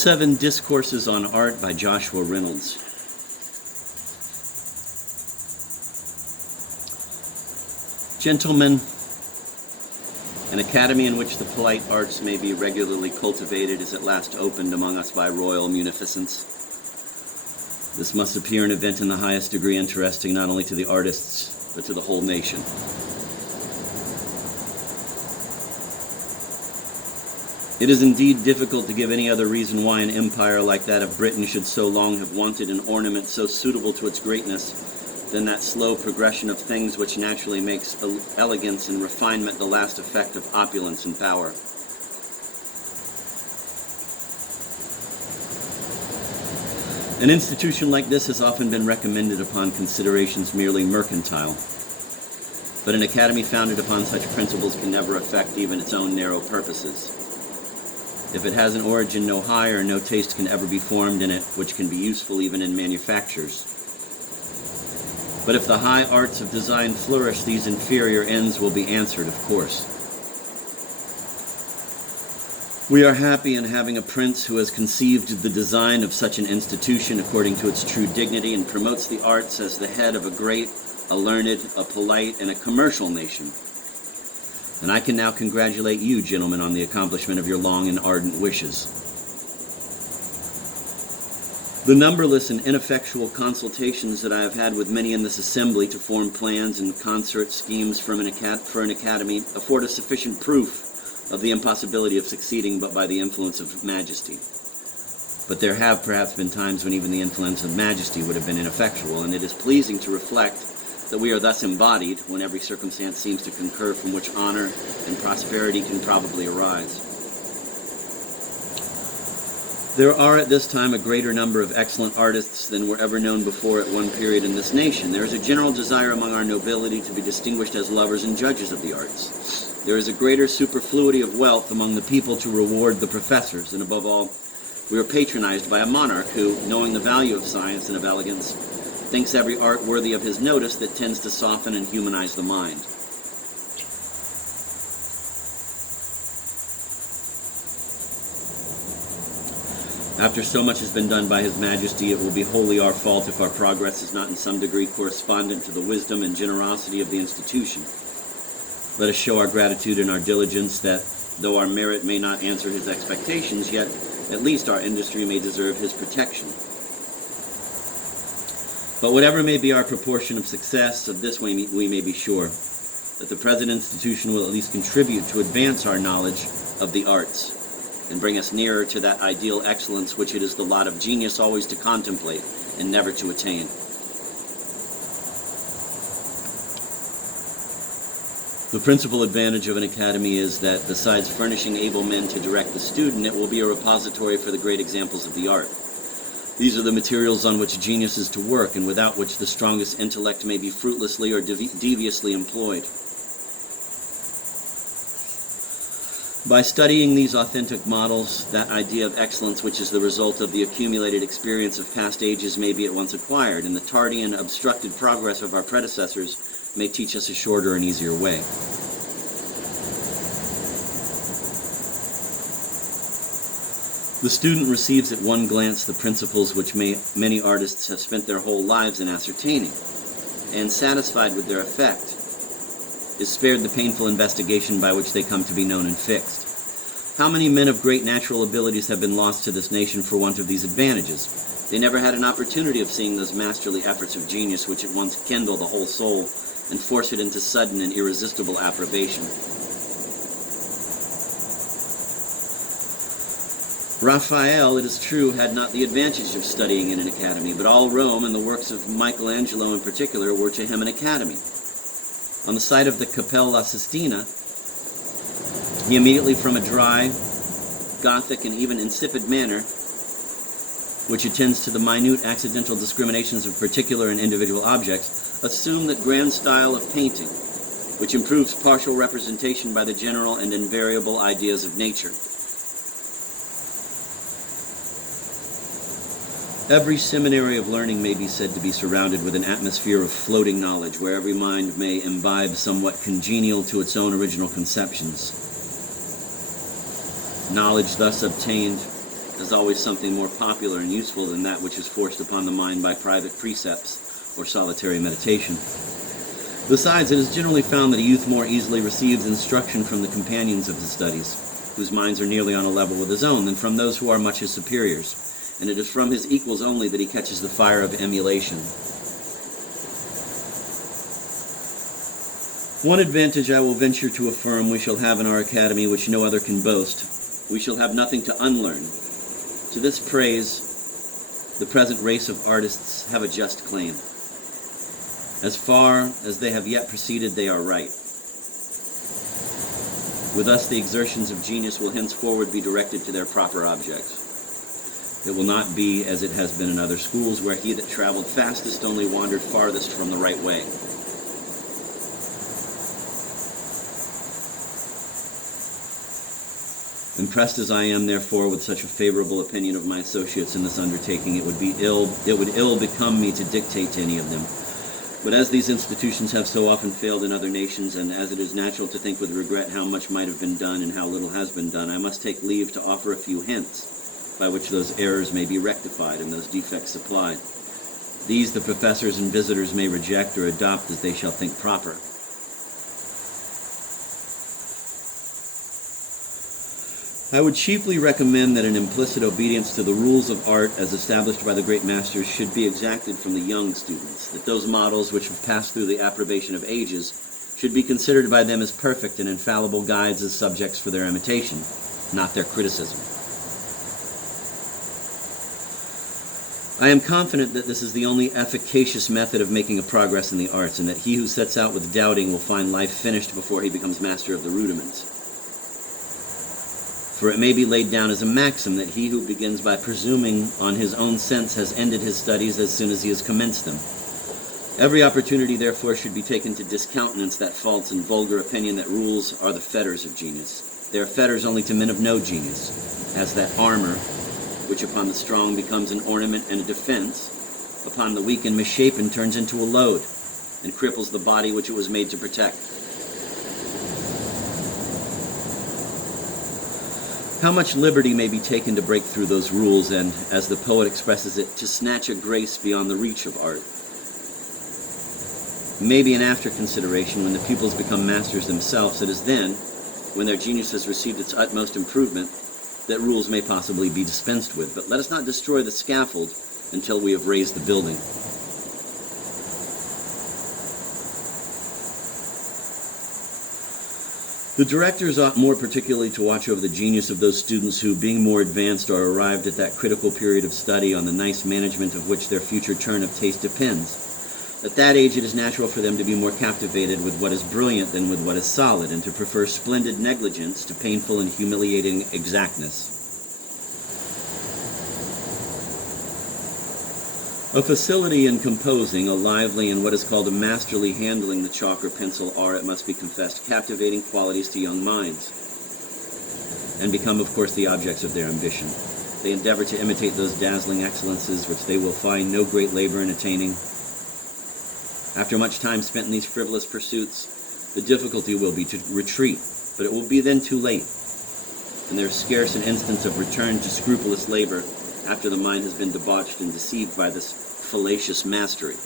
7 Discourses on Art by Joshua Reynolds. Gentlemen, an academy in which the polite arts may be regularly cultivated is at last opened among us by royal munificence. This must appear an event in the highest degree interesting not only to the artists, but to the whole nation. It is indeed difficult to give any other reason why an empire like that of Britain should so long have wanted an ornament so suitable to its greatness than that slow progression of things which naturally makes elegance and refinement the last effect of opulence and power. An institution like this has often been recommended upon considerations merely mercantile, but an academy founded upon such principles can never affect even its own narrow purposes. If it has an origin no higher, no taste can ever be formed in it which can be useful even in manufactures. But if the high arts of design flourish, these inferior ends will be answered, of course. We are happy in having a prince who has conceived the design of such an institution according to its true dignity and promotes the arts as the head of a great, a learned, a polite, and a commercial nation. And I can now congratulate you, gentlemen, on the accomplishment of your long and ardent wishes. The numberless and ineffectual consultations that I have had with many in this assembly to form plans and concert schemes for an academy afford a sufficient proof of the impossibility of succeeding but by the influence of majesty. But there have perhaps been times when even the influence of majesty would have been ineffectual, and it is pleasing to reflect that we are thus embodied when every circumstance seems to concur from which honor and prosperity can probably arise. There are at this time a greater number of excellent artists than were ever known before at one period in this nation. There is a general desire among our nobility to be distinguished as lovers and judges of the arts. There is a greater superfluity of wealth among the people to reward the professors, and above all, we are patronized by a monarch who, knowing the value of science and of elegance, thinks every art worthy of his notice that tends to soften and humanize the mind. After so much has been done by His Majesty, it will be wholly our fault if our progress is not in some degree correspondent to the wisdom and generosity of the institution. Let us show our gratitude and our diligence that, though our merit may not answer His expectations, yet at least our industry may deserve His protection. But whatever may be our proportion of success, of this we may be sure, that the present institution will at least contribute to advance our knowledge of the arts and bring us nearer to that ideal excellence which it is the lot of genius always to contemplate and never to attain. The principal advantage of an academy is that, besides furnishing able men to direct the student, it will be a repository for the great examples of the art. These are the materials on which genius is to work, and without which the strongest intellect may be fruitlessly or deviously employed. By studying these authentic models, that idea of excellence which is the result of the accumulated experience of past ages may be at once acquired, and the tardy and obstructed progress of our predecessors may teach us a shorter and easier way. The student receives at one glance the principles which many artists have spent their whole lives in ascertaining, and, satisfied with their effect, is spared the painful investigation by which they come to be known and fixed. How many men of great natural abilities have been lost to this nation for want of these advantages? They never had an opportunity of seeing those masterly efforts of genius which at once kindle the whole soul and force it into sudden and irresistible approbation. Raphael, it is true, had not the advantage of studying in an academy, but all Rome, and the works of Michelangelo in particular, were to him an academy. On the site of the Cappella Sistina, he immediately, from a dry, Gothic, and even insipid manner, which attends to the minute accidental discriminations of particular and individual objects, assumed that grand style of painting, which improves partial representation by the general and invariable ideas of nature. Every seminary of learning may be said to be surrounded with an atmosphere of floating knowledge, where every mind may imbibe somewhat congenial to its own original conceptions. Knowledge thus obtained as always something more popular and useful than that which is forced upon the mind by private precepts or solitary meditation. Besides, it is generally found that a youth more easily receives instruction from the companions of his studies, whose minds are nearly on a level with his own, than from those who are much his superiors, and it is from his equals only that he catches the fire of emulation. One advantage I will venture to affirm we shall have in our academy which no other can boast. We shall have nothing to unlearn. To this praise, the present race of artists have a just claim. As far as they have yet proceeded, they are right. With us, the exertions of genius will henceforward be directed to their proper objects. It will not be as it has been in other schools, where he that traveled fastest only wandered farthest from the right way. Impressed as I am, therefore, with such a favorable opinion of my associates in this undertaking, it would ill become me to dictate to any of them. But as these institutions have so often failed in other nations, and as it is natural to think with regret how much might have been done and how little has been done, I must take leave to offer a few hints by which those errors may be rectified and those defects supplied. These the professors and visitors may reject or adopt as they shall think proper. I would chiefly recommend that an implicit obedience to the rules of art as established by the great masters should be exacted from the young students, that those models which have passed through the approbation of ages should be considered by them as perfect and infallible guides as subjects for their imitation, not their criticism. I am confident that this is the only efficacious method of making a progress in the arts, and that he who sets out with doubting will find life finished before he becomes master of the rudiments. For it may be laid down as a maxim that he who begins by presuming on his own sense has ended his studies as soon as he has commenced them. Every opportunity, therefore, should be taken to discountenance that false and vulgar opinion that rules are the fetters of genius. They are fetters only to men of no genius, as that armor, which upon the strong becomes an ornament and a defense, upon the weak and misshapen turns into a load, and cripples the body which it was made to protect. How much liberty may be taken to break through those rules and, as the poet expresses it, to snatch a grace beyond the reach of art. Maybe an after consideration, when the pupils become masters themselves, it is then, when their genius has received its utmost improvement, that rules may possibly be dispensed with. But let us not destroy the scaffold until we have raised the building. The directors ought more particularly to watch over the genius of those students who, being more advanced, are arrived at that critical period of study on the nice management of which their future turn of taste depends. At that age it is natural for them to be more captivated with what is brilliant than with what is solid, and to prefer splendid negligence to painful and humiliating exactness. A facility in composing, a lively and what is called a masterly handling the chalk or pencil are, it must be confessed, captivating qualities to young minds, and become, of course, the objects of their ambition. They endeavor to imitate those dazzling excellences which they will find no great labor in attaining. After much time spent in these frivolous pursuits, the difficulty will be to retreat, but it will be then too late, and there is scarce an instance of return to scrupulous labor after the mind has been debauched and deceived by this fallacious mastery.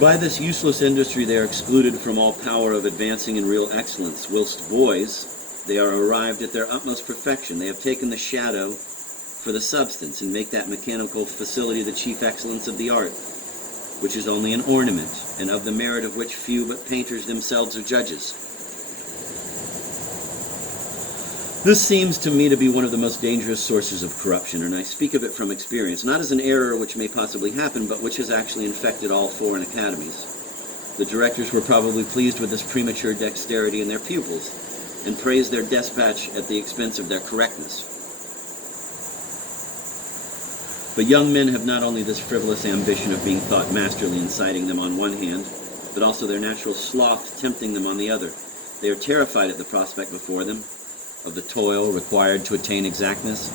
By this useless industry they are excluded from all power of advancing in real excellence, whilst boys, they are arrived at their utmost perfection. They have taken the shadow for the substance, and make that mechanical facility the chief excellence of the art, which is only an ornament, and of the merit of which few but painters themselves are judges. This seems to me to be one of the most dangerous sources of corruption, and I speak of it from experience, not as an error which may possibly happen, but which has actually infected all foreign academies. The directors were probably pleased with this premature dexterity in their pupils, and praised their despatch at the expense of their correctness. But young men have not only this frivolous ambition of being thought masterly inciting them on one hand, but also their natural sloth tempting them on the other. They are terrified at the prospect before them, of the toil required to attain exactness.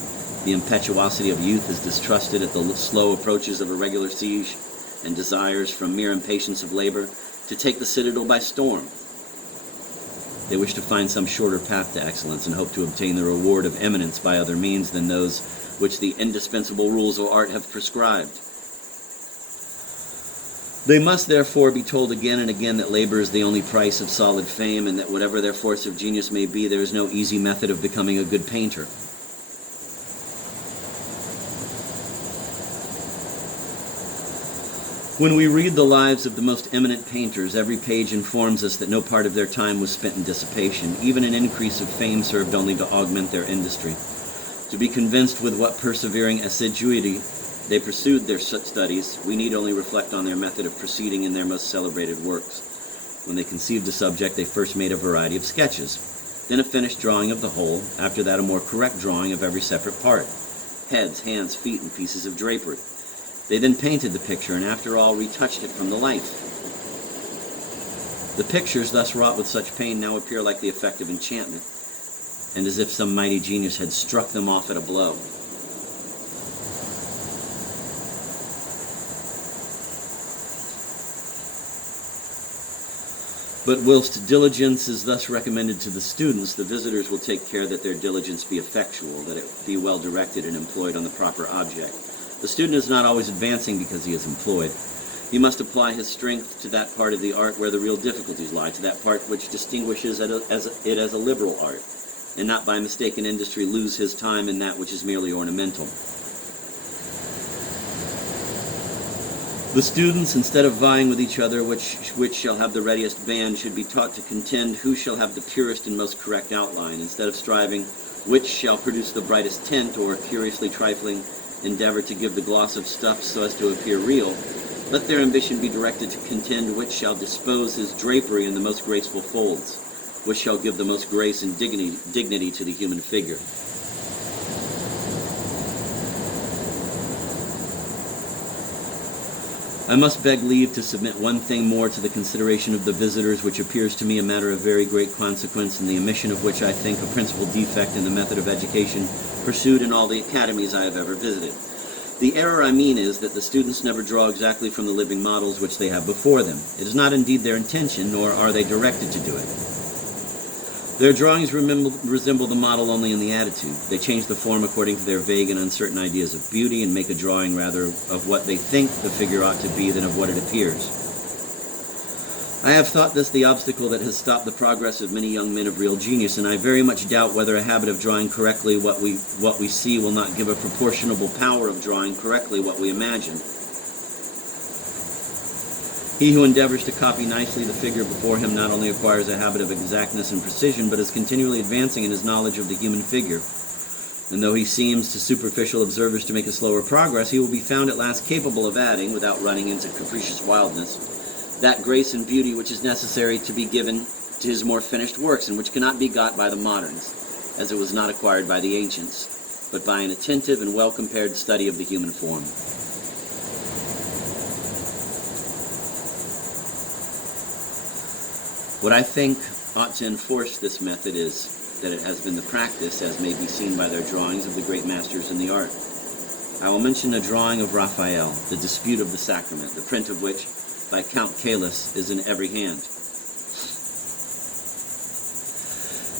The impetuosity of youth is distrusted at the slow approaches of a regular siege, and desires, from mere impatience of labor, to take the citadel by storm. They wish to find some shorter path to excellence and hope to obtain the reward of eminence by other means than those which the indispensable rules of art have prescribed. They must therefore be told again and again that labor is the only price of solid fame, and that whatever their force of genius may be, there is no easy method of becoming a good painter. When we read the lives of the most eminent painters, every page informs us that no part of their time was spent in dissipation. Even an increase of fame served only to augment their industry. To be convinced with what persevering assiduity they pursued their studies, we need only reflect on their method of proceeding in their most celebrated works. When they conceived a subject, they first made a variety of sketches, then a finished drawing of the whole, after that a more correct drawing of every separate part, heads, hands, feet, and pieces of drapery. They then painted the picture, and after all retouched it from the life. The pictures, thus wrought with such pain, now appear like the effect of enchantment, and as if some mighty genius had struck them off at a blow. But whilst diligence is thus recommended to the students, the visitors will take care that their diligence be effectual, that it be well directed and employed on the proper object. The student is not always advancing because he is employed. He must apply his strength to that part of the art where the real difficulties lie, to that part which distinguishes it as a liberal art, and not by mistaken industry lose his time in that which is merely ornamental. The students, instead of vying with each other which shall have the readiest band, should be taught to contend who shall have the purest and most correct outline, instead of striving which shall produce the brightest tint, or curiously trifling endeavor to give the gloss of stuff so as to appear real. Let their ambition be directed to contend which shall dispose his drapery in the most graceful folds, which shall give the most grace and dignity to the human figure. I must beg leave to submit one thing more to the consideration of the visitors, which appears to me a matter of very great consequence, and the omission of which I think a principal defect in the method of education pursued in all the academies I have ever visited. The error I mean is that the students never draw exactly from the living models which they have before them. It is not indeed their intention, nor are they directed to do it. Their drawings resemble the model only in the attitude. They change the form according to their vague and uncertain ideas of beauty, and make a drawing rather of what they think the figure ought to be than of what it appears. I have thought this the obstacle that has stopped the progress of many young men of real genius, and I very much doubt whether a habit of drawing correctly what we see will not give a proportionable power of drawing correctly what we imagine. He who endeavors to copy nicely the figure before him not only acquires a habit of exactness and precision, but is continually advancing in his knowledge of the human figure. And though he seems to superficial observers to make a slower progress, he will be found at last capable of adding, without running into capricious wildness, that grace and beauty which is necessary to be given to his more finished works, and which cannot be got by the moderns, as it was not acquired by the ancients, but by an attentive and well-compared study of the human form. What I think ought to enforce this method is that it has been the practice, as may be seen by their drawings, of the great masters in the art. I will mention a drawing of Raphael, The Dispute of the Sacrament, the print of which, by Count Caylus, is in every hand.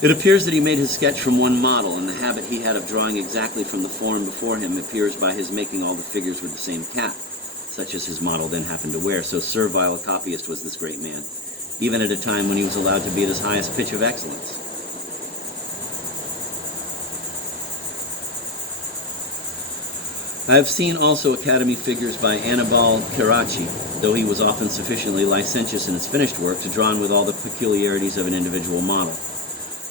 It appears that he made his sketch from one model, and the habit he had of drawing exactly from the form before him appears by his making all the figures with the same cap, such as his model then happened to wear. So servile a copyist was this great man, even at a time when he was allowed to be at his highest pitch of excellence. I have seen also Academy figures by Annibale Carracci, though he was often sufficiently licentious in his finished work to draw in with all the peculiarities of an individual model.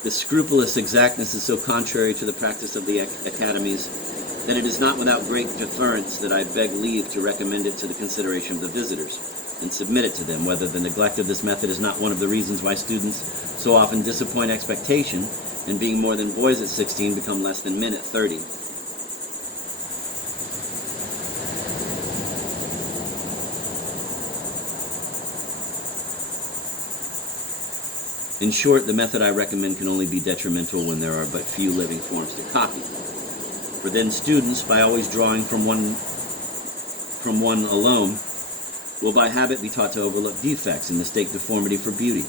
This scrupulous exactness is so contrary to the practice of the academies that it is not without great deference that I beg leave to recommend it to the consideration of the visitors, and submit it to them, whether the neglect of this method is not one of the reasons why students so often disappoint expectation, and being more than boys at 16 become less than men at 30. In short, the method I recommend can only be detrimental when there are but few living forms to copy. For then students, by always drawing from one alone, will by habit be taught to overlook defects and mistake deformity for beauty.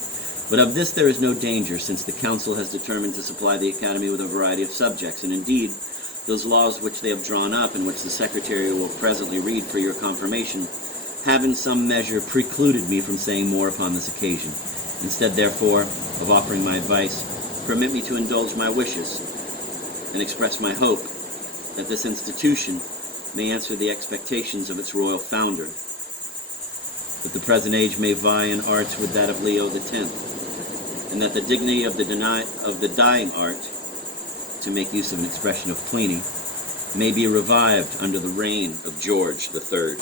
But of this there is no danger, since the Council has determined to supply the Academy with a variety of subjects, and indeed, those laws which they have drawn up, and which the Secretary will presently read for your confirmation, have in some measure precluded me from saying more upon this occasion. Instead, therefore, of offering my advice, permit me to indulge my wishes, and express my hope that this institution may answer the expectations of its royal founder, that the present age may vie in arts with that of Leo X, and that the dignity of the dying art, to make use of an expression of Pliny, may be revived under the reign of George III.